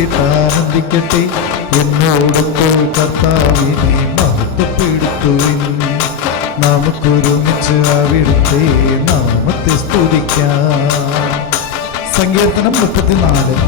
കേട്ടാനന്ദിക്കട്ടെ. എന്നോടൊപ്പം കർത്താവിനെ മഹത്വപ്പെടുത്തുവിൻ. നമുക്കൊരുമിച്ച് അവിടുത്തെ നാമത്തെ സ്തുതിക്കാം. സങ്കീർത്തനം 34.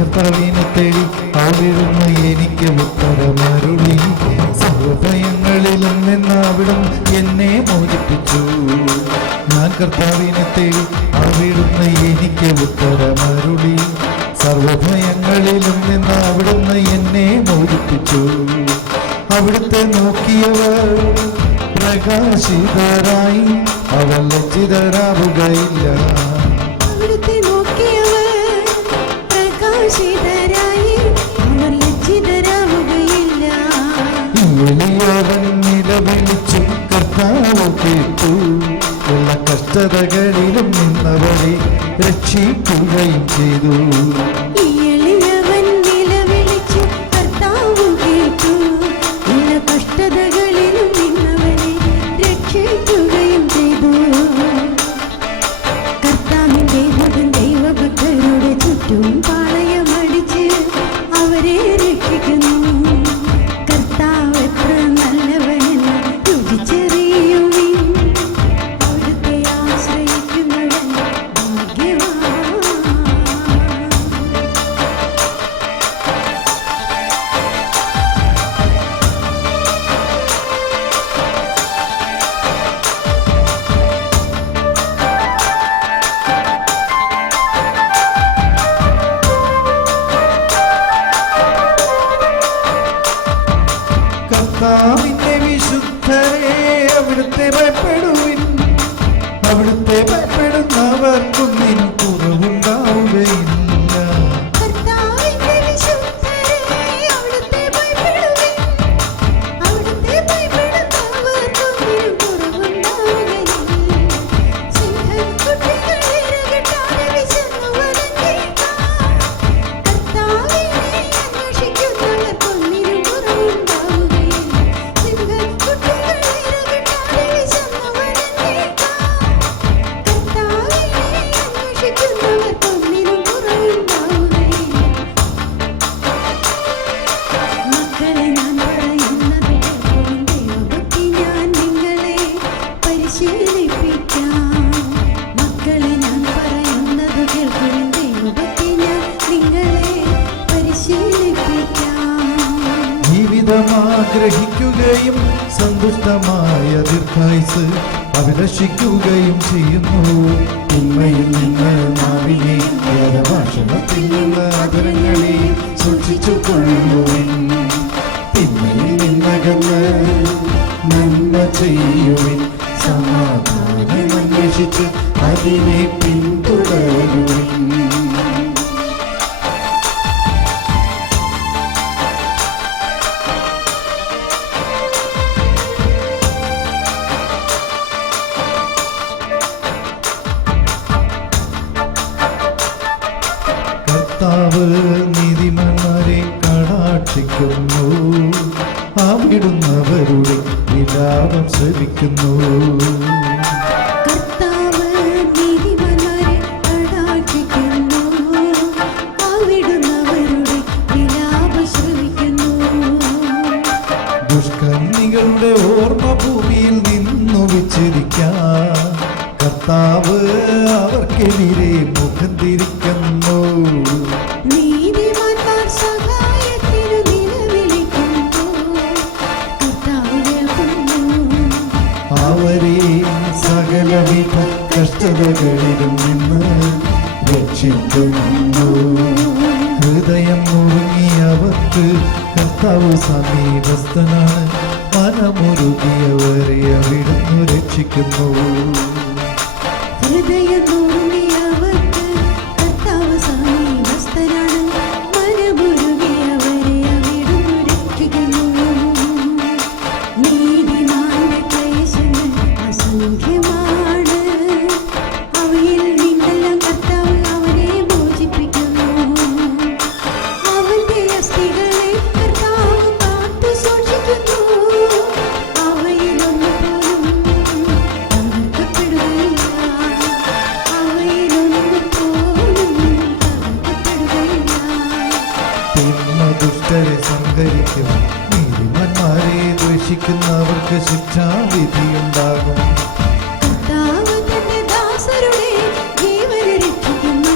കർത്താവിനെ തേടി അവിടുന്ന് എനിക്ക് ഉത്തരമരുളി. സർവഭയങ്ങളിലും നിന്ന് അവിടുന്ന് എന്നെ മോചിപ്പിച്ചു. ഞാൻ കർത്താവിനെ തേടി അവിടുന്ന് എനിക്ക് ഉത്തരമരുളി. സർവഭയങ്ങളിലും നിന്ന് അവിടുന്ന് എന്നെ മോചിപ്പിച്ചു. അവിടുത്തെ നോക്കിയവർ പ്രകാശിതരായി, അവർ ലജ്ജിതരാവുകയില്ല. എളിയവൻ നിലവിളിച്ചു കർത്താവ് കേട്ടു. ഉള്ള കഷ്ടതകളിലും നിന്നവരെ രക്ഷിക്കുകയും ചെയ്തു. കർത്താവിന്റെ ദൈവഭക്തരുടെ ചുറ്റും പാളയമടിച്ച് അവരെ രക്ഷിക്കുന്നു. കർത്താവിന്റെ വിശുദ്ധരെ അവിടുത്തെ ഭയപ്പെടുവിൻ. അവിടുത്തെ ഭയപ്പെടുന്നവർക്കൊന്നിനും കുറവുണ്ടാവുകയില്ല. ജീവിതമാഗ്രഹിക്കുകയും സന്തുഷ്ടമായ ദീർഘായുസ് അഭിലഷിക്കുകയും ചെയ്യുന്നു. ഉണ്മയിൽ നിന്ന് നാവിനെ, ഭാഷണത്തിൽ നിന്ന് ആദരങ്ങളെ സൂക്ഷിച്ചു കൊള്ളുവിൻ. തിന്മയിൽ നിന്നകന്ന് നന്മ ചെയ്യുവിൻ. സമാധാനം അന്വേഷിച്ച് അതിനെ പിന്തുടരുവിൻ. കർത്താവ് നീതിമാന്മാരെ കടാക്ഷിക്കുന്നു. അവിടുന്നവരുടെ വിലാപം ശ്രവിക്കുന്നു. ദുഷ്കർമ്മികളുടെ ഓർമ്മ ഭൂമിയിൽ നിന്നു വിച്ഛേദിക്കാൻ കർത്താവ് അവർക്കെതിരെ മുഖം തിരിക്കുന്നു. അവരെ സകലവിധ കഷ്ടതകളിലും നിന്ന് രക്ഷിക്കുന്നു. ഹൃദയം മുറുങ്ങിയവർക്ക് കർത്താവ് സമീപസ്ഥനാണ്. മനമുരുകിയവരെ അവിടുന്ന് രക്ഷിക്കുന്നു. ഹൃദയം മുറുങ്ങിയവർക്ക് കർത്താവ് സമീപസ്ഥനാണ്. അലങ്കരിക്കും. നീതിമാന്മാരെ ദ്വേഷിക്കുന്നവർക്ക് ശിക്ഷാവിധിയുണ്ടാകും. കർത്താവ് തന്റെ ദാസരുടെ ജീവനെ രക്ഷിക്കുന്നു.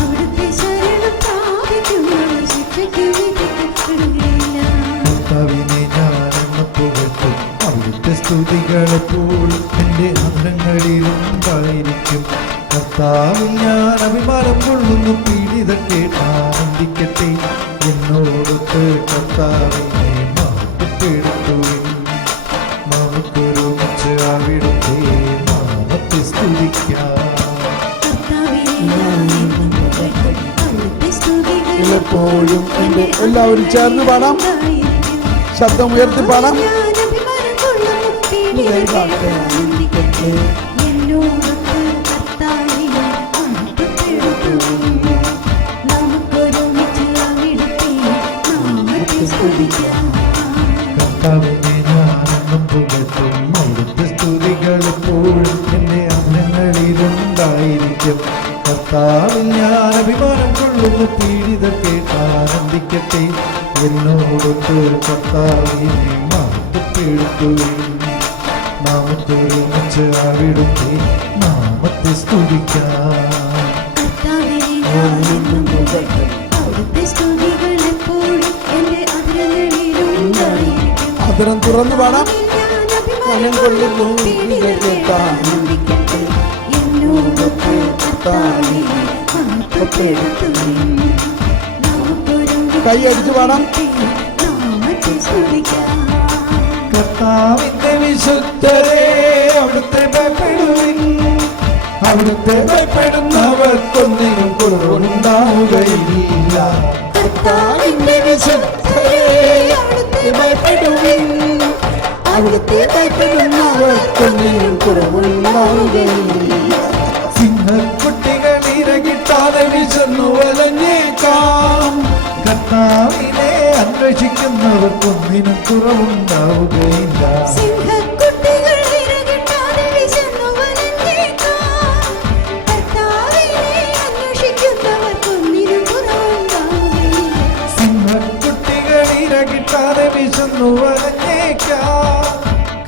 അവിടുത്തെ ശരണം പ്രാപിക്കുന്നവർ ശിക്ഷയ്ക്ക് വിധിക്കപ്പെടുകയില്ല. കർത്താവിനെ ഞാനെന്ന് പുകഴ്ത്തും. അവിടുത്തെ സ്തുതികൾ എപ്പോഴും എൻ്റെ അധരങ്ങളിലുണ്ടായിരിക്കും. കർത്താവിൽ ഞാൻ അഭിമാനം കൊള്ളുന്നു. പീഡിതർ കേട്ടാനന്ദിക്കട്ടെ. എന്നോടൊത്ത് കർത്താവിനെ മഹത്വപ്പെടുത്തുവിൻ. നമുക്കൊരുമിച്ച് അവിടുത്തെ നാമത്തെ സ്തുതിക്കാം. കർത്താവിനെ ഞാൻ എന്നും പുകഴ്ത്തും. അവിടുത്തെ സ്തുതികൾ എപ്പോഴും എൻ്റെ എല്ലാവരും ചേർന്ന് പാടാം. ശബ്ദം ഉയർത്തി പാടാം. ഞാൻ അഭിമാനം കൊള്ളുന്നു. പീഡിതർ കേട്ടാനന്ദിക്കട്ടെ. എന്നോടൊത്ത് കർത്താവിനെ മഹത്വപ്പെടുത്തുവിൻ. നമുക്കൊരുമിച്ച് അവിടുത്തെ നാമത്തെ സ്തുതിക്കാം. കർത്താവിനെ ഞാനെന്നും പുകഴ്ത്തും. അവിടുത്തെ സ്തുതികൾ എപ്പോഴും എൻ്റെ അധരങ്ങളിലുണ്ടായിരിക്കും. കർത്താവിൽ ഞാൻ അഭിമാനം കൊള്ളുന്നു. പീഡിതർ കേട്ടാനന്ദിക്കട്ടെ. എന്നോടൊത്ത് കർത്താവിനെ മഹത്വപ്പെടുത്തുവിൻ. നമുക്കൊരുമിച്ച് അവിടുത്തെ നാമത്തെ സ്തുതിക്കാം. കർത്താവിനെ ഞാൻ എന്നും പുകഴ്ത്തും. അവിടുത്തെ സ്തുതികൾ എപ്പോഴും എൻ്റെ അധരങ്ങളിലുണ്ടായിരിക്കും. അതിരം തുറന്നു പാടാം. ഞാൻ അഭിമാനം കൊള്ളുന്നു. പീഡിതർ കേട്ടാനന്ദിക്കട്ടെ. എന്നോടൊത്ത് കർത്താവിനെ മഹത്വപ്പെടുത്തുവിൻ. നമുക്കൊരുമിച്ച് കൈയടിച്ച് പാടാം. നാമത്തെ സ്തുതിക്കാം. കർത്താവിന്റെ വിശുദ്ധരെ അവിടുത്തെ ഭയപ്പെടുവിൻ. അവിടുത്തെ ഭയപ്പെടുന്നവർക്കൊന്നിനും കുറവുണ്ടാവുകയില്ല. കർത്താവിന്റെ വിശുദ്ധരെ അവിടുത്തെ ഭയപ്പെടുവിൻ. അവിടുത്തെ ഭയപ്പെടുന്നവർക്കൊന്നിനും കുറവുണ്ടാവുകയില്ല. സിംഹക്കുട്ടികൾ ഇരകിട്ടാതെ വിശന്നു വലഞ്ഞേക്കാം. കർത്താവിനെ അന്വേഷിക്കുന്നവർക്കൊന്നിനും കുറവുണ്ടാവുകയില്ല. സിംഹക്കുട്ടികൾ ഇരകിട്ടാതെ വിശന്നു വലഞ്ഞേക്കാം. കർത്താവിനെ അന്വേഷിക്കുന്നവർക്കൊന്നിനും കുറവുണ്ടാവുകയില്ല. സിംഹക്കുട്ടികൾ ഇരകിട്ടാതെ വിശന്നു വലഞ്ഞേക്കാം.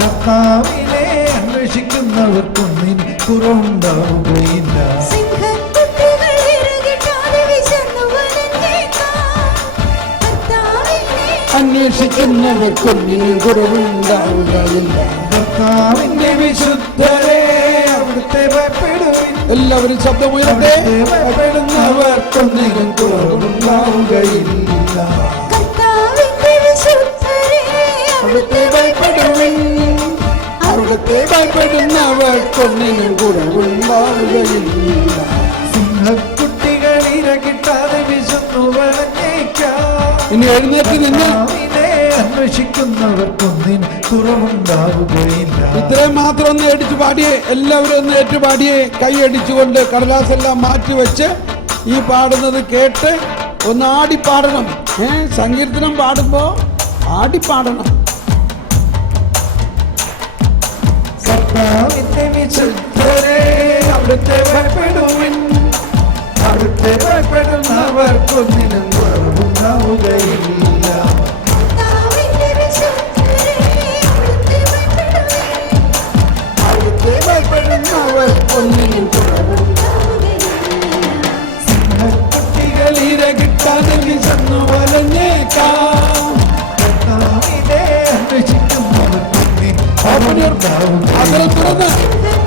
കർത്താവിനെ അന്വേഷിക്കുന്നവർക്കൊന്നിനും കുറവുണ്ടാവുകയില്ല. സിംഹക്കുട്ടികൾ ഇരകിട്ടാതെ വിശന്നു വലഞ്ഞേക്കാം. കർത്താവിനെ അന്വേഷിക്കുന്നവർക്കൊന്നിനും കുറവുണ്ടാവുകയില്ല. കർത്താവിന്റെ വിശുദ്ധരെ അവിടുത്തെ ഭയപ്പെടുവിൻ. എല്ലാവരും ശബ്ദം ഉയർത്തേ. അവിടുത്തെ ഭയപ്പെടുന്നവർക്കൊന്നിനും കുറവുണ്ടാവുകയില്ല. കർത്താവിന്റെ വിശുദ്ധരെ അവിടുത്തെ ഭയപ്പെടുവിൻ. അവിടുത്തെ ഭയപ്പെടുന്നവർക്കൊന്നിനും കുറവുണ്ടാവുകയില്ല. സിംഹക്കുട്ടികൾ ഇരകിട്ടാതെ വിശന്നു വലഞ്ഞേക്കാം. ഇനി എഴുന്നേറ്റ് നിന്ന് കർത്താവിനെ അന്വേഷിക്കുന്നവർക്കൊന്നിനും കുറവുണ്ടാവുകയില്ല. ഇത്രയും മാത്രം ഒന്ന് അടിച്ചു പാടിയേ. എല്ലാവരും ഒന്ന് ഏറ്റുപാടിയേ. കൈ അടിച്ചുകൊണ്ട് കടലാസെല്ലാം മാറ്റി വെച്ച് ഈ പാടുന്നത് കേട്ട് ഒന്ന് ആടിപ്പാടണം. സങ്കീർത്തനം പാടുമ്പോ ആടിപ്പാടണം. കർത്താവിന്റെ വിശുദ്ധരെ അവിടുത്തെ ഭയപ്പെടുവിൻ. അവിടുത്തെ ഭയപ്പെടുന്നവർക്കൊന്നിനും കുറവുണ്ടാവുകയില്ല. കർത്താവിന്റെ വിശുദ്ധരെ അവിടുത്തെ ഭയപ്പെടുവിൻ. അവിടുത്തെ ഭയപ്പെടുന്നവർക്കൊന്നിനും കുറവുണ്ടാവുകയില്ല. സിംഹക്കുട്ടികൾ ഇരകിട്ടാതെ വിശന്നു വലഞ്ഞേക്കാം. കർത്താവിനെ അന്വേഷിക്കുന്നവർക്കൊന്നിനും കുറവുണ്ടാവുകയില്ല. അതിൽ തുറന്ന്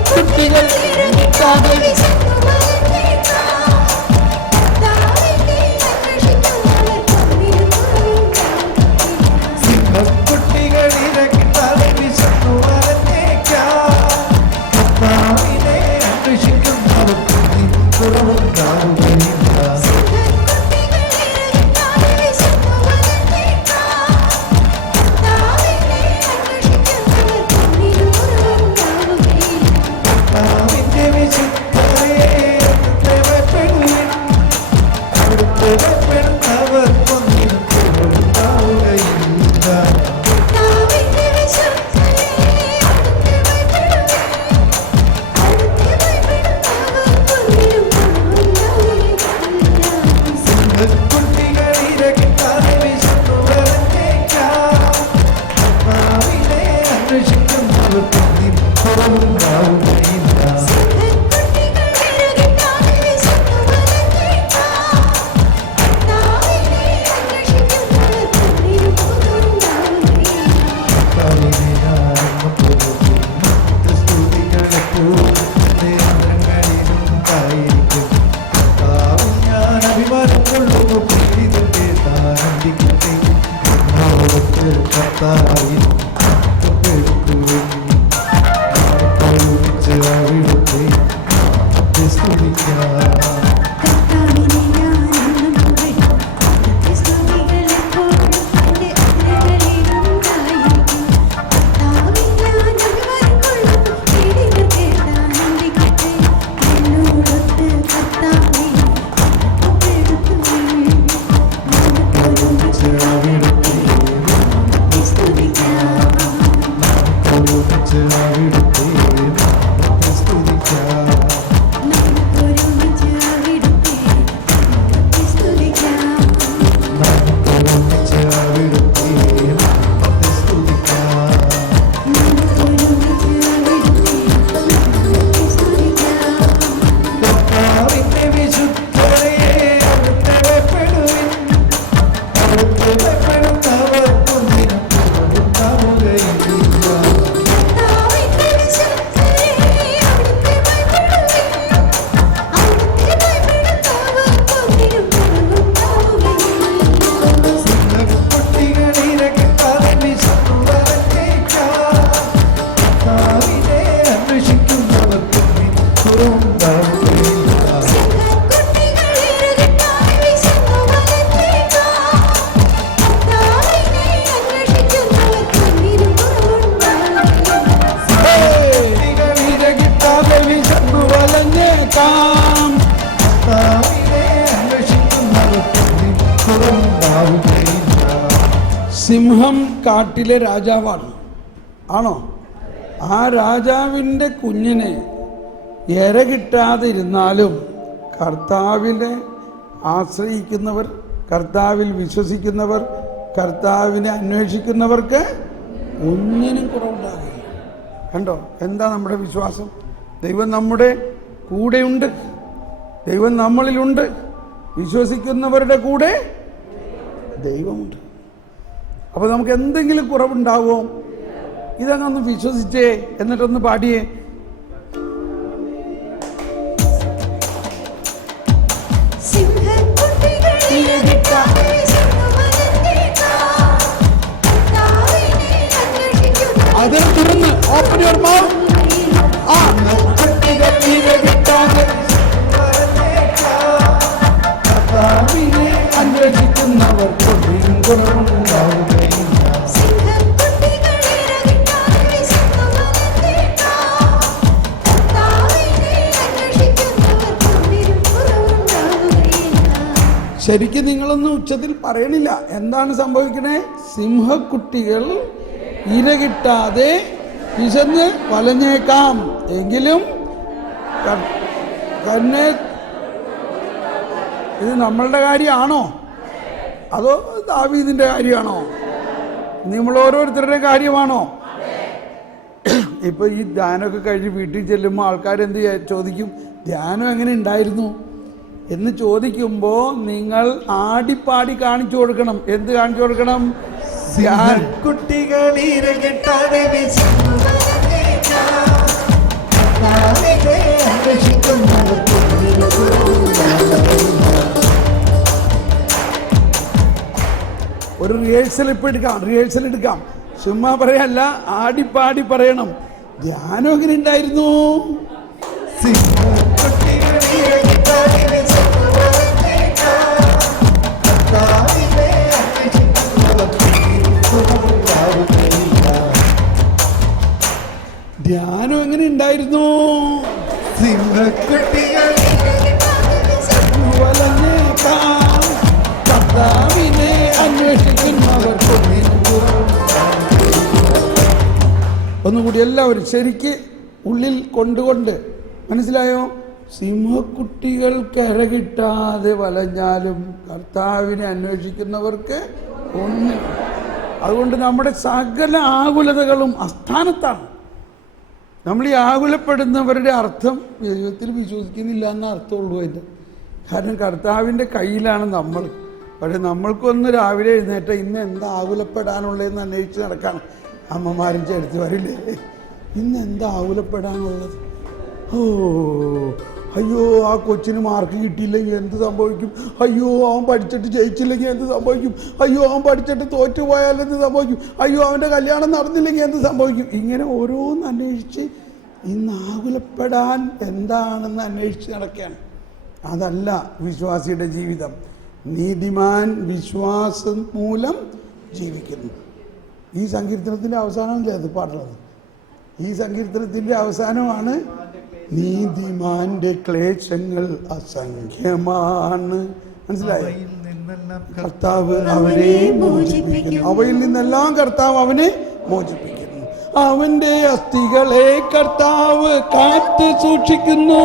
കുട്ടികൾ ഇരകിട്ടാതെ വിശന്നു വലഞ്ഞേക്കാം. കർത്താവിനെ അന്വേഷിക്കുന്നവർക്കൊന്നിനും കുറവുണ്ടാവുകയില്ല. സിംഹക്കുട്ടികൾ ഇരകിട്ടാതെ വിശന്നു വലഞ്ഞേക്കാം. കർത്താവിനെ അന്വേഷിക്കുന്നവർക്കൊന്നിനും കുറവുണ്ടാവുകയില്ല. കർത്താവിന്റെ വിശുദ്ധരെ കർത്താവിൻ എടുക്കുവിൻ. ഒരുമിച്ച് അവിടുത്തെ സ്തുതിക്കാം. കർത്താവിനെ ഞാനെന്നും പുകഴ്ത്തും. അവിടുത്തെ സ്തുതികൾ എപ്പോഴും എൻ്റെ അധരങ്ങളിലുണ്ടായിരിക്കും. കർത്താവേ, ഞാൻ അഭിമാനം കൊള്ളുന്നു. പീഡിതർ കേട്ടാനന്ദിക്കട്ടെ. എന്നോടൊത്ത് കർത്താവേ പുകഴ്ത്തുവിൻ. ഒരുമിച്ച് അവിടുത്തെ സ്തുതിക്കാം. ഒരുമിച്ച് അവിടുത്തെ സ്തുതിക്കാം. നമുക്കൊരുമിച്ച് അവിടുത്തെ സ്തുതിക്കാം. ഒരുമിച്ച് അവിടുത്തെ സ്തുതിക്കാം. നമുക്കൊരുമിച്ച് അവിടുത്തെ സ്തുതിക്കാം. കർത്താവിന്റെ വിശുദ്ധതയെ അവിടുത്തെ വെപ്പെടുവിൻ. അവിടുത്തെ വെപ്പെടുന്നവർക്കൊന്നിനും കുറവുണ്ടാവുകയില്ല. കർത്താവിന്റെ വിശുദ്ധരെ അവിടുത്തെ ഭയപ്പെടുവിൻ. അവിടുത്തെ ഭയപ്പെടുന്നവർക്കൊന്നിനും കുറവുണ്ടാവുകയില്ല. കുട്ടികളിലെ കിട്ടാതെ വിശന്നു വരച്ചേക്കാം. കർത്താവിനെ അന്വേഷിക്കുന്നവർക്കൊന്നിനും കുറവുണ്ടാവുകയില്ല. ഇരകിട്ടാതെ വിശന്നു വലഞ്ഞേക്കാം. കർത്താവിനെ അന്വേഷിക്കുന്നവർക്കൊന്നിനും കുറവുണ്ടാവുകയില്ല. സിംഹം കാട്ടിലെ രാജാവാണ്, ആണോ? ആ രാജാവിൻ്റെ കുഞ്ഞിനെ ഇര കിട്ടാതിരുന്നാലും കർത്താവിനെ ആശ്രയിക്കുന്നവർ, കർത്താവിൽ വിശ്വസിക്കുന്നവർ, കർത്താവിനെ അന്വേഷിക്കുന്നവർക്ക് ഒന്നിനും കുറവുണ്ടാകില്ല. കണ്ടോ എന്താ നമ്മുടെ വിശ്വാസം? ദൈവം നമ്മുടെ കൂടെയുണ്ട്, ദൈവം നമ്മളിലുണ്ട്. വിശ്വസിക്കുന്നവരുടെ കൂടെ ദൈവമുണ്ട്. അപ്പോൾ നമുക്ക് എന്തെങ്കിലും കുറവുണ്ടാവുമോ? ഇതങ്ങൊന്ന് വിശ്വസിച്ചേ, എന്നിട്ടൊന്ന് പാടിയേ. അതിനെ തുറന്ന് ഓപ്പൺ യുവർ മൗത്ത്. ആ കുട്ടികൾ ഇരകിട്ടാതെ കർത്താവിനെ അന്വേഷിക്കുന്നവർക്കൊന്നിനും കുറവുണ്ടാവുകയില്ല. ശരിക്കും നിങ്ങളൊന്നും ഉച്ചത്തിൽ പറയണില്ല. എന്താണ് സംഭവിക്കണേ? സിംഹക്കുട്ടികൾ ഇരകിട്ടാതെ വിശന്ന് വലഞ്ഞേക്കാം, എങ്കിലും തന്നെ ഇത് നമ്മളുടെ കാര്യമാണോ അതോ ദാവീദിന്റെ കാര്യമാണോ? നമ്മൾ ഓരോരുത്തരുടെയും കാര്യമാണോ? ഇപ്പൊ ഈ ധ്യാനമൊക്കെ കഴിഞ്ഞ് വീട്ടിൽ ചെല്ലുമ്പോൾ ആൾക്കാരെന്ത് ചോദിക്കും? ധ്യാനം എങ്ങനെ ഉണ്ടായിരുന്നു എന്ന് ചോദിക്കുമ്പോൾ നിങ്ങൾ ആടിപ്പാടി കാണിച്ചു കൊടുക്കണം. എന്ത് കാണിച്ചു കൊടുക്കണം? കുട്ടികൾ ഇരകിട്ടാതെ വിശന്നു വരച്ചേക്കാം. കർത്താവിനെ അന്വേഷിക്കുന്നവർക്കൊന്നിനും കുറവുണ്ടാവുകയില്ല. ഒരു റിഹേഴ്സൽ ഇപ്പം എടുക്കാം. ചുമ്മാ പറയല്ല, ആടിപ്പാടി പറയണം. ധ്യാനം എങ്ങനെ ഉണ്ടായിരുന്നു? കുട്ടികൾ ഇരകിട്ടാതെ വിശന്നു വരച്ചേക്കാം. കർത്താവിനെ അന്വേഷിക്കുന്നവർക്കൊന്നിനും കുറവുണ്ടാവുകയില്ല. ധ്യാനം എങ്ങനെ ഉണ്ടായിരുന്നു? സിംഹക്കുട്ടികൾ വലഞ്ഞേക്കാം. കർത്താവിനെ അന്വേഷിക്കുന്നവർക്കൊന്നിനും ഒന്നുകൂടി എല്ലാവരും ശരിക്ക് ഉള്ളിൽ കൊണ്ടുകൊണ്ട് മനസ്സിലായോ? സിംഹക്കുട്ടികൾ കിട്ടാതെ വലഞ്ഞാലും കർത്താവിനെ അന്വേഷിക്കുന്നവർക്ക് ഒന്നും. അതുകൊണ്ട് നമ്മുടെ സകല ആകുലതകളും അസ്ഥാനത്താണ്. നമ്മൾ ഈ ആകുലപ്പെടുന്നവരുടെ അർത്ഥം ദൈവത്തിൽ വിശ്വസിക്കുന്നില്ല എന്ന അർത്ഥമുള്ളൂ അതിൻ്റെ. കാരണം കർത്താവിൻ്റെ കയ്യിലാണ് നമ്മൾ. പക്ഷെ നമ്മൾക്കൊന്ന് രാവിലെ എഴുന്നേറ്റ ഇന്ന് എന്താ ആകുലപ്പെടാനുള്ളതെന്ന് അന്വേഷിച്ച് നടക്കാണ്. അമ്മമാരും ചേർത്ത് വരില്ലേ, ഇന്ന് എന്താ ആകുലപ്പെടാനുള്ളത്? ഓ അയ്യോ ആ കൊച്ചിന് മാർക്ക് കിട്ടിയില്ലെങ്കിൽ എന്ത് സംഭവിക്കും, അയ്യോ അവൻ പഠിച്ചിട്ട് ജയിച്ചില്ലെങ്കിൽ എന്ത് സംഭവിക്കും, അയ്യോ അവൻ പഠിച്ചിട്ട് തോറ്റുപോയാൽ എന്ത് സംഭവിക്കും, അയ്യോ അവൻ്റെ കല്യാണം നടന്നില്ലെങ്കിൽ എന്ത് സംഭവിക്കും. ഇങ്ങനെ ഓരോന്ന് അന്വേഷിച്ച് ഇന്ന് ആകുലപ്പെടാൻ എന്താണെന്ന് അന്വേഷിച്ച് നടക്കുകയാണ്. അതല്ല വിശ്വാസിയുടെ ജീവിതം. നീതിമാൻ വിശ്വാസം മൂലം ജീവിക്കുന്നു. ഈ സങ്കീർത്തനത്തിൻ്റെ അവസാനമല്ലേ അത് പാടുന്നത്? ഈ സങ്കീർത്തനത്തിൻ്റെ അവസാനമാണ് നീതിമാന്റെ ക്ലേശങ്ങൾ അസംഖ്യമാണ്. മനസ്സിലായോ? കർത്താവ് അവരെ മോചിപ്പിക്കുന്നു. അവയിൽ നിന്നെല്ലാം കർത്താവ് അവനെ മോചിപ്പിക്കുന്നു. അവന്റെ അസ്ഥികളെ കർത്താവ് കാത്തു സൂക്ഷിക്കുന്നു.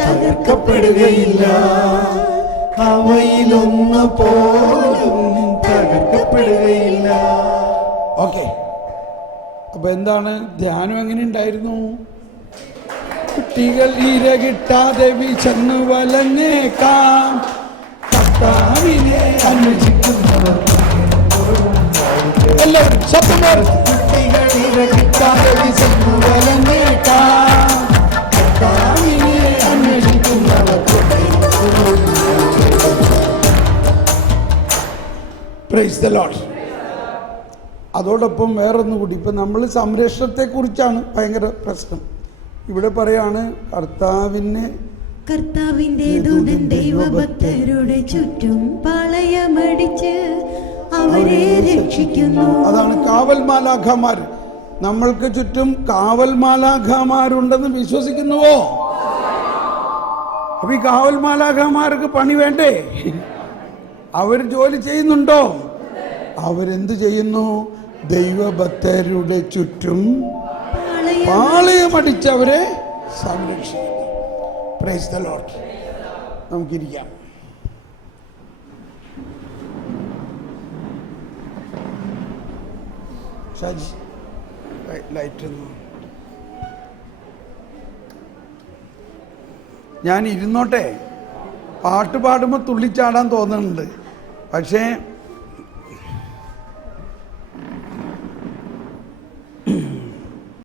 തകർക്കപ്പെടുകയില്ല, അവയിലൊന്ന് പോലും തകർക്കപ്പെടുകയില്ല. ഓക്കെ, അപ്പൊ എന്താണ് ധ്യാനം? എങ്ങനെ ഉണ്ടായിരുന്നു? കുട്ടികൾ ഇര കിട്ടാതെ വിശന്നു വലഞ്ഞേക്കാം, കർത്താവിനെ അന്വേഷിക്കുന്നവർ എല്ലാവരും ശബ്ദം. കുട്ടികൾ ഇര കിട്ടാതെ വിശന്നു വലഞ്ഞേക്കാം, കർത്താവിനെ അന്വേഷിക്കുന്നവർ. Price the Lord. അതോടൊപ്പം വേറൊന്നുകൂടി, ഇപ്പം നമ്മൾ സംരക്ഷണത്തെക്കുറിച്ചാണ് ഭയങ്കര പ്രശ്നം. ഇവിടെ പറയാണ് കർത്താവിന്റെ ദൂതൻ ദൈവഭക്തരുടെ ചുറ്റും പാളയമടിച്ച് അവരെ രക്ഷിക്കുന്നു. അതാണ് കാവൽ മാലാഖമാർ. നമ്മൾക്ക് ചുറ്റും കാവൽ മാലാഖമാരുണ്ടെന്ന് വിശ്വസിക്കുന്നുവോ? അപ്പൊ ഈ കാവൽ മാലാഖമാർക്ക് പണി വേണ്ടേ? അവർ ജോലി ചെയ്യുന്നുണ്ടോ? അവരെന്ത് ചെയ്യുന്നു? ദൈവഭക്തരുടെ ചുറ്റും പാളയമടിച്ചവരെ സംരക്ഷിക്കുന്നു. Praise the Lord. നമുക്കിരിക്കാം. ഷാജി ലൈറ്റ്. ഞാൻ ഇരുന്നോട്ടെ. പാട്ട് പാടുമ്പോൾ തുള്ളിച്ചാടാൻ തോന്നുന്നുണ്ട്, പക്ഷേ